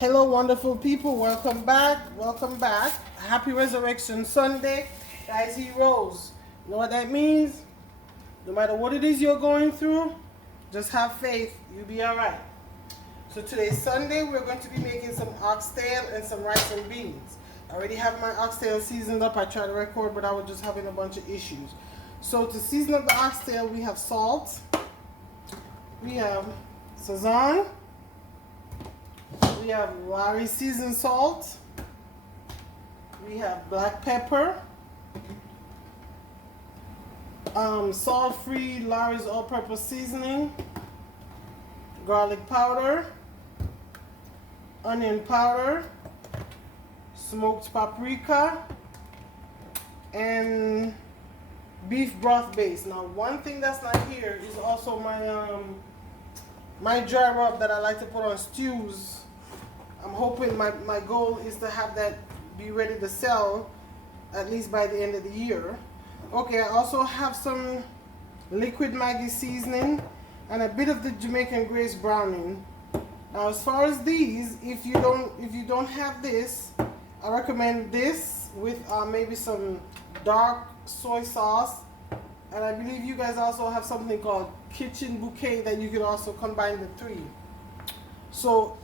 Hello, wonderful people. Welcome back. Welcome back. Happy Resurrection Sunday. Guys, he rose. You know what that means? No matter what it is you're going through, just have faith. You'll be all right. So today's Sunday. We're going to be making some oxtail and some rice and beans. I already have my oxtail seasoned up. I tried to record, but I was just having a bunch of issues. So to season up the oxtail, we have salt. We have sazon. We have Larry seasoned salt. We have black pepper. Salt-free Larry's all-purpose seasoning. Garlic powder. Onion powder. Smoked paprika. And beef broth base. Now, one thing that's not here is also my dry rub that I like to put on stews. I'm hoping my goal is to have that be ready to sell at least by the end of the year. Okay, I also have some liquid Maggi seasoning and a bit of the Jamaican Grace browning. Now, as far as these, if you don't have this, I recommend this with maybe some dark soy sauce. And I believe you guys also have something called Kitchen Bouquet that you could also combine the three. So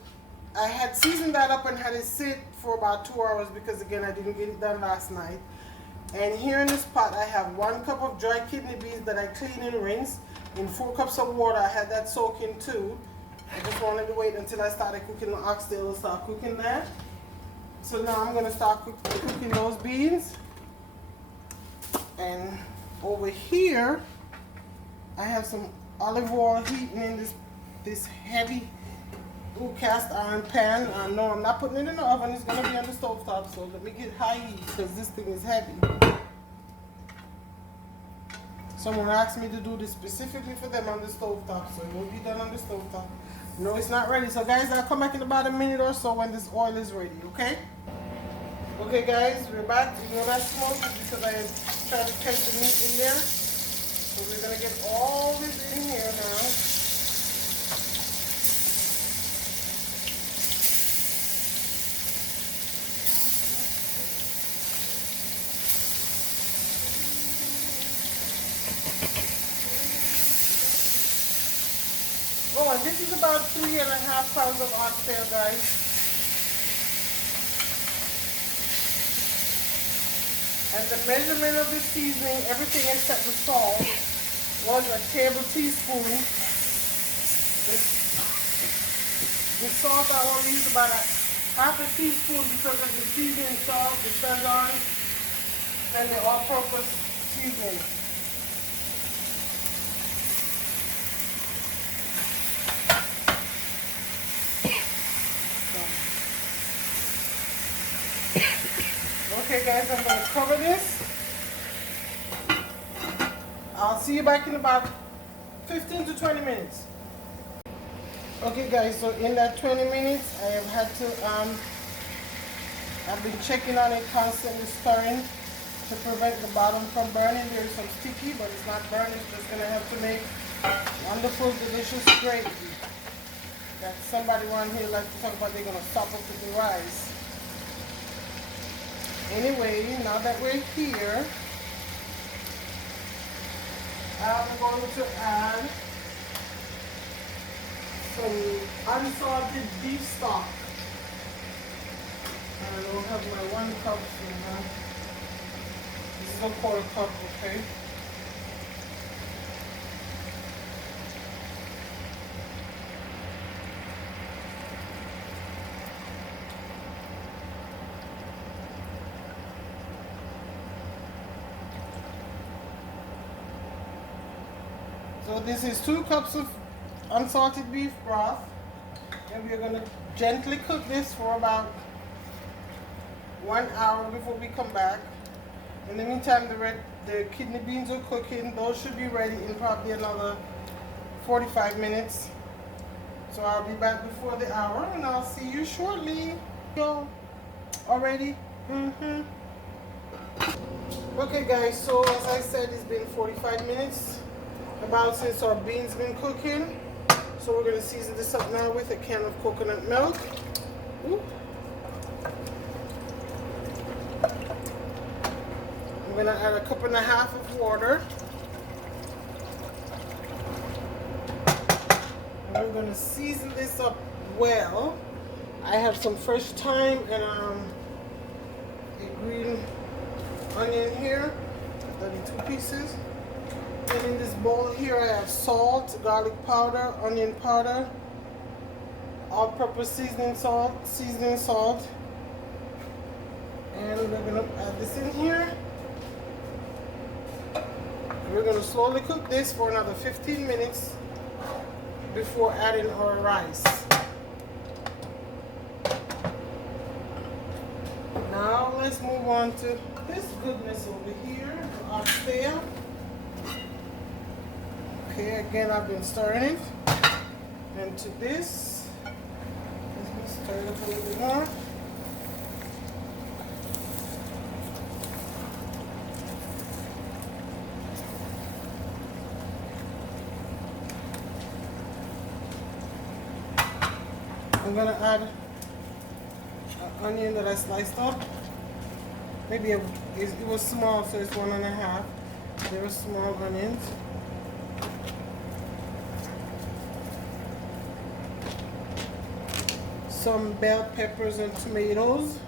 I had seasoned that up and had it sit for about 2 hours because, again, I didn't get it done last night. And here in this pot, I have 1 cup of dry kidney beans that I clean and rinse. In 4 cups of water, I had that soak in too. I just wanted to wait until I started cooking the oxtail to start cooking that. So now I'm going to start cooking those beans. And over here, I have some olive oil heating in this heavy cast iron pan. No, I'm not putting it in the oven. It's going to be on the stove top. So let me get high heat because this thing is heavy. Someone asked me to do this specifically for them on the stove top, so it will be done on the stove top. No, it's not ready. So guys, I'll come back in about a minute or so when this oil is ready, okay? Okay guys, we're back. You know that smoke is because I tried to catch the meat in there. So we're going to get all this in here now. Oh, and this is about 3.5 pounds of oxtail, guys. And the measurement of the seasoning, everything except the salt, was a tablespoon. The salt I only use about half a teaspoon because of the seasoning salt, the sazon, and the all-purpose seasoning. Okay guys, I'm going to cover this. I'll see you back in about 15 to 20 minutes. Okay guys, so in that 20 minutes, I have had to, I've been checking on it, constantly stirring to prevent the bottom from burning. There is some sticky, but it's not burning. It's just going to have to make wonderful, delicious gravy. That somebody around here likes to talk about they're going to stop up with the rice. Anyway, now that we're here, I'm going to add some unsalted beef stock. I don't have my 1 cup here. This is a 1/4 cup, okay? So this is 2 cups of unsalted beef broth, and we're going to gently cook this for about 1 hour before we come back. In the meantime, the kidney beans are cooking. Those should be ready in probably another 45 minutes. So I'll be back before the hour, and I'll see you shortly. Yo, already? Okay guys, so as I said, it's been 45 minutes about since our beans been cooking. So we're going to season this up now with a can of coconut milk. Ooh. I'm gonna add a cup and a half of water. And we're gonna season this up well. I have some fresh thyme and a green onion here. I've done in 2 pieces. And in this bowl here I have salt, garlic powder, onion powder, all-purpose seasoning salt. And we're gonna add this in here. We're gonna slowly cook this for another 15 minutes before adding our rice. Now let's move on to this goodness over here, the oxtail. Okay, again I've been stirring it. And to this, let me stir it up a little bit more. I'm gonna add an onion that I sliced up. Maybe it was small, so it's 1.5. They were small onions. Some bell peppers and tomatoes.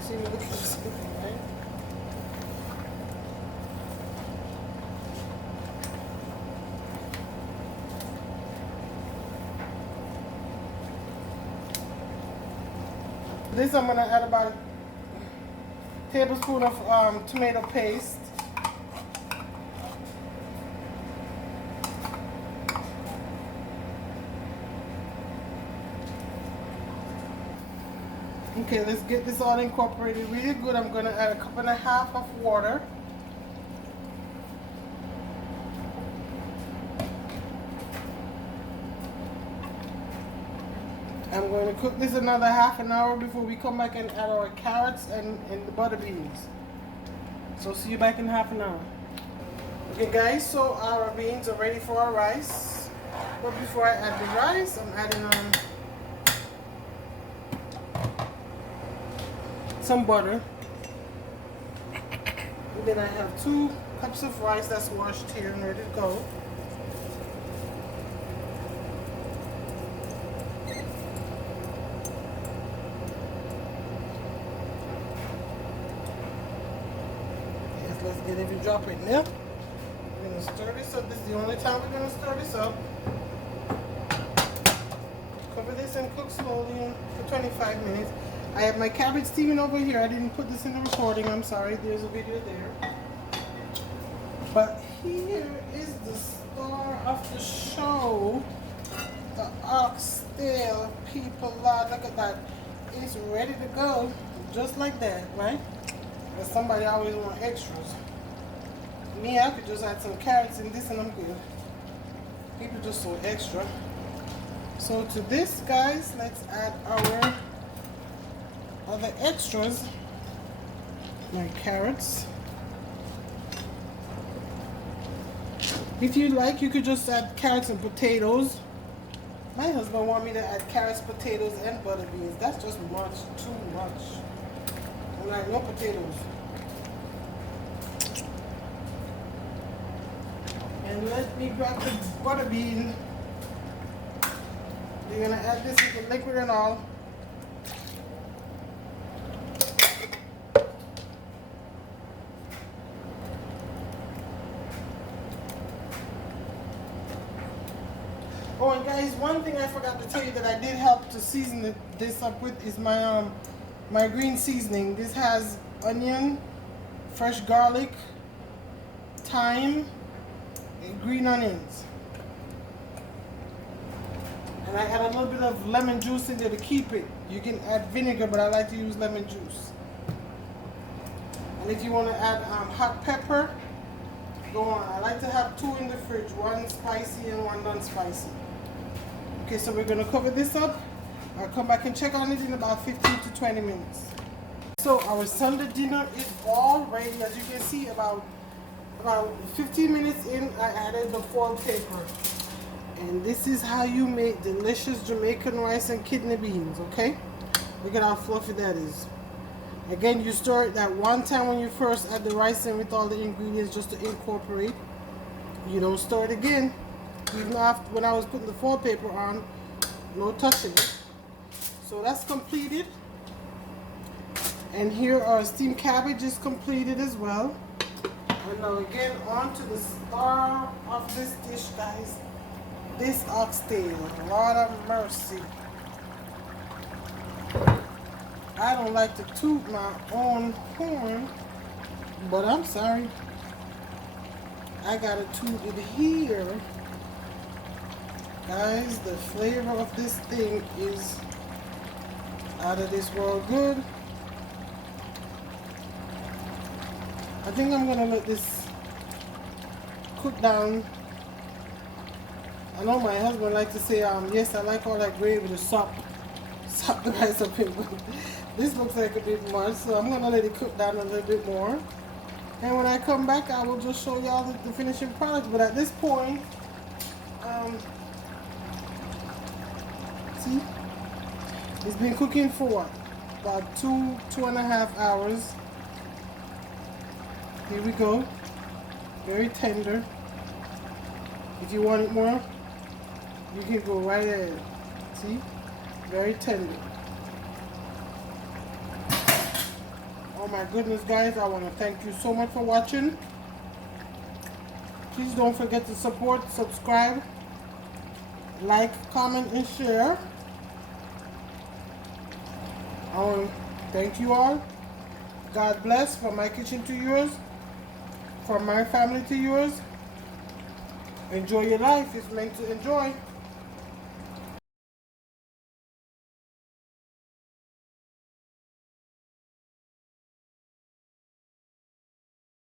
See what it looks like, right? This I'm gonna add about a tablespoon of tomato paste. Okay, let's get this all incorporated really good. I'm gonna add a cup and a half of water. I'm going to cook this another half an hour before we come back and add our carrots and the butter beans. So see you back in half an hour. Okay guys, so our beans are ready for our rice. But before I add the rice, I'm adding some butter. And then I have 2 cups of rice that's washed here and ready to go. Let's get every drop in there. We're going to stir this up. This is the only time we're going to stir this up. Cover this and cook slowly for 25 minutes. I have my cabbage steaming over here. I didn't put this in the recording. I'm sorry. There's a video there. But here is the star of the show. The oxtail, people. Look at that. It's ready to go. Just like that, right? But somebody always want extras. Me, I could just add some carrots in this and I'm good. People just so extra. So to this, guys, let's add our other extras. My carrots. If you like, you could just add carrots and potatoes. My husband want me to add carrots, potatoes, and butter beans. That's just much, too much. I'm like, no potatoes. And let me grab the butter bean. You're gonna add this with the liquid and all. Oh, and guys, one thing I forgot to tell you that I did help to season this up with is my my green seasoning. This has onion, fresh garlic, thyme, and green onions. And I add a little bit of lemon juice in there to keep it. You can add vinegar, but I like to use lemon juice. And if you want to add hot pepper, go on. I like to have 2 in the fridge, 1 spicy and 1 non-spicy. Okay, so we're going to cover this up I'll come back and check on it in about 15 to 20 minutes. So our Sunday dinner is all ready. As you can see, about 15 minutes in, I added the foil paper. And this is how you make delicious Jamaican rice and kidney beans, okay? Look at how fluffy that is. Again, you stir it that one time when you first add the rice in with all the ingredients just to incorporate. You don't stir it again. Even after, when I was putting the foil paper on, no touching it. So that's completed. And here our steamed cabbage is completed as well. And now again, on to the star of this dish, guys. This oxtail. Lord of mercy. I don't like to toot my own horn, but I'm sorry. I gotta toot it here. Guys, the flavor of this thing is out of this world good. I think I'm gonna let this cook down. I know my husband likes to say, yes, I like all that gravy to sop the rice up in, but this looks like a bit much, so I'm gonna let it cook down a little bit more. And when I come back, I will just show y'all the finishing product. But at this point, see, it's been cooking for what? About 2.5 hours. Here we go. Very tender. If you want it more, you can go right ahead. See? Very tender. Oh my goodness, guys, I want to thank you so much for watching. Please don't forget to support, subscribe, like, comment, and share. Thank you all. God bless. From my kitchen to yours, from my family to yours. Enjoy your life. It's meant to enjoy.